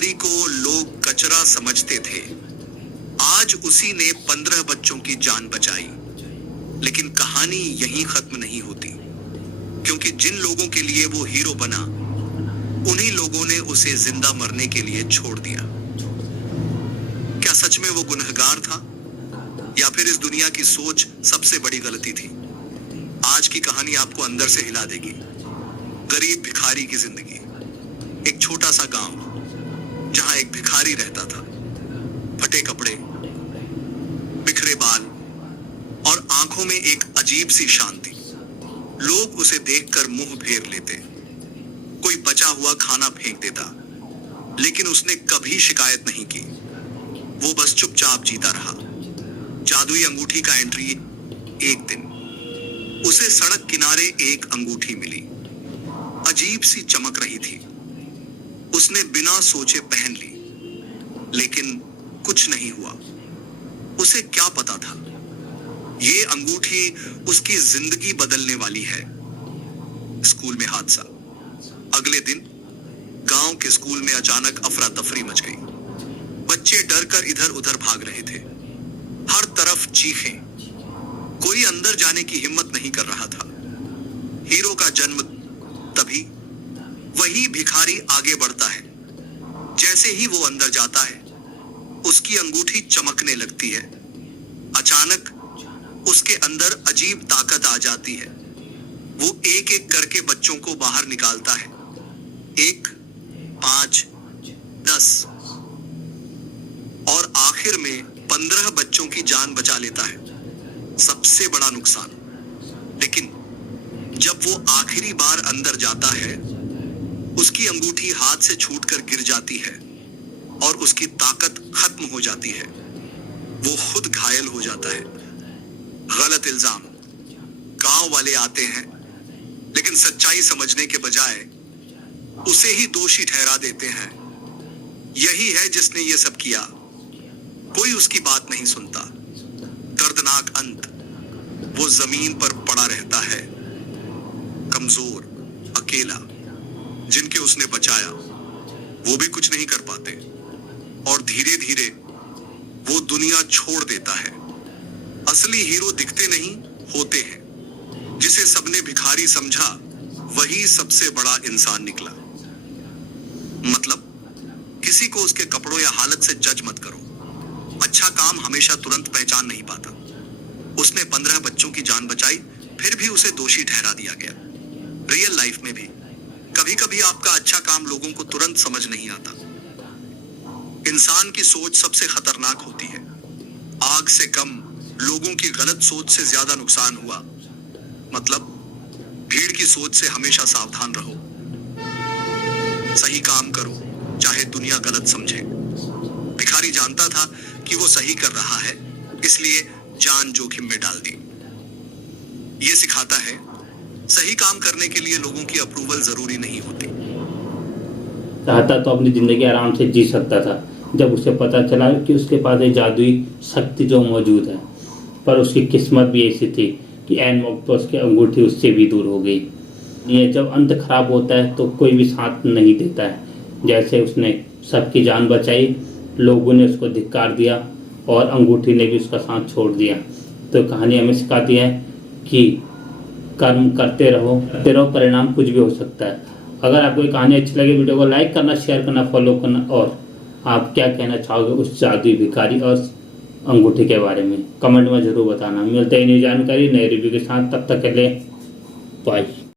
भिखारी को लोग कचरा समझते थे, आज उसी ने 15 बच्चों की जान बचाई। लेकिन कहानी यहीं खत्म नहीं होती, क्योंकि जिन लोगों के लिए वो हीरो बना, उन्हीं लोगों ने उसे जिंदा मरने के लिए छोड़ दिया। क्या सच में वो गुनहगार था, या फिर इस दुनिया की सोच सबसे बड़ी गलती थी? आज की कहानी आपको अंदर से हिला देगी। गरीब भिखारी की जिंदगी। एक छोटा सा गांव, जहां एक भिखारी रहता था। फटे कपड़े, बिखरे बाल और आंखों में एक अजीब सी शांति। लोग उसे देखकर मुंह फेर लेते, कोई बचा हुआ खाना फेंक देता, लेकिन उसने कभी शिकायत नहीं की। वो बस चुपचाप जीता रहा। जादुई अंगूठी का एंट्री। एक दिन उसे सड़क किनारे एक अंगूठी मिली, अजीब सी चमक रही थी। उसने बिना सोचे पहन ली, लेकिन कुछ नहीं हुआ। उसे क्या पता था, ये अंगूठी उसकी जिंदगी बदलने वाली है। स्कूल में हादसा। अगले दिन गांव के स्कूल में अचानक अफरा तफरी मच गई। बच्चे डरकर इधर उधर भाग रहे थे, हर तरफ चीखें। कोई अंदर जाने की हिम्मत नहीं कर रहा था। हीरो का जन्म तभी। वही भिखारी आगे बढ़ता है। जैसे ही वो अंदर जाता है, उसकी अंगूठी चमकने लगती है। अचानक उसके अंदर अजीब ताकत आ जाती है। वो एक एक करके बच्चों को बाहर निकालता है। 1, 5, 10 और आखिर में 15 बच्चों की जान बचा लेता है। सबसे बड़ा नुकसान। लेकिन जब वो आखिरी बार अंदर जाता है, उसकी अंगूठी हाथ से छूटकर गिर जाती है और उसकी ताकत खत्म हो जाती है। वो खुद घायल हो जाता है। गलत इल्जाम। गांव वाले आते हैं, लेकिन सच्चाई समझने के बजाय उसे ही दोषी ठहरा देते हैं। यही है जिसने ये सब किया। कोई उसकी बात नहीं सुनता। दर्दनाक अंत। वो जमीन पर पड़ा रहता है, कमजोर, अकेला। जिनके उसने बचाया, वो भी कुछ नहीं कर पाते, और धीरे धीरे वो दुनिया छोड़ देता है। असली हीरो दिखते नहीं, होते हैं। जिसे सबने भिखारी समझा, वही सबसे बड़ा इंसान निकला। मतलब, किसी को उसके कपड़ों या हालत से जज मत करो। अच्छा काम हमेशा तुरंत पहचान नहीं पाता। उसने 15 बच्चों की जान बचाई, फिर भी उसे दोषी ठहरा दिया गया। रियल लाइफ में भी कभी कभी आपका अच्छा काम लोगों को तुरंत समझ नहीं आता। इंसान की सोच सबसे खतरनाक होती है। आग से कम लोगों की गलत सोच से ज्यादा नुकसान हुआ। मतलब, भीड़ की सोच से हमेशा सावधान रहो। सही काम करो, चाहे दुनिया गलत समझे। भिखारी जानता था कि वो सही कर रहा है, इसलिए जान जोखिम में डाल दी। ये सिखाता है, सही काम करने के लिए लोगों की अप्रूवल जरूरी नहीं होती। चाहता तो अपनी जिंदगी आराम से जी सकता था, जब उसे पता चला कि उसके पास एक जादुई शक्ति जो मौजूद है। पर उसकी किस्मत भी ऐसी थी कि ऐन वक्त पर उसकी अंगूठी उससे भी दूर हो गई। ये जब अंत खराब होता है तो कोई भी साथ नहीं देता है। जैसे उसने सबकी जान बचाई, लोगों ने उसको धिक्कार दिया और अंगूठी ने भी उसका साथ छोड़ दिया। तो कहानी हमें सिखाती है कि कर्म करते रहो, परिणाम कुछ भी हो सकता है। अगर आपको ये कहानी अच्छी लगे, वीडियो को लाइक करना, शेयर करना, फॉलो करना, और आप क्या कहना चाहोगे उस जादुई भिखारी और अंगूठी के बारे में कमेंट में जरूर बताना। मिलते हैं नई जानकारी, नए रिव्यू के साथ। तब तक के लिए बाय।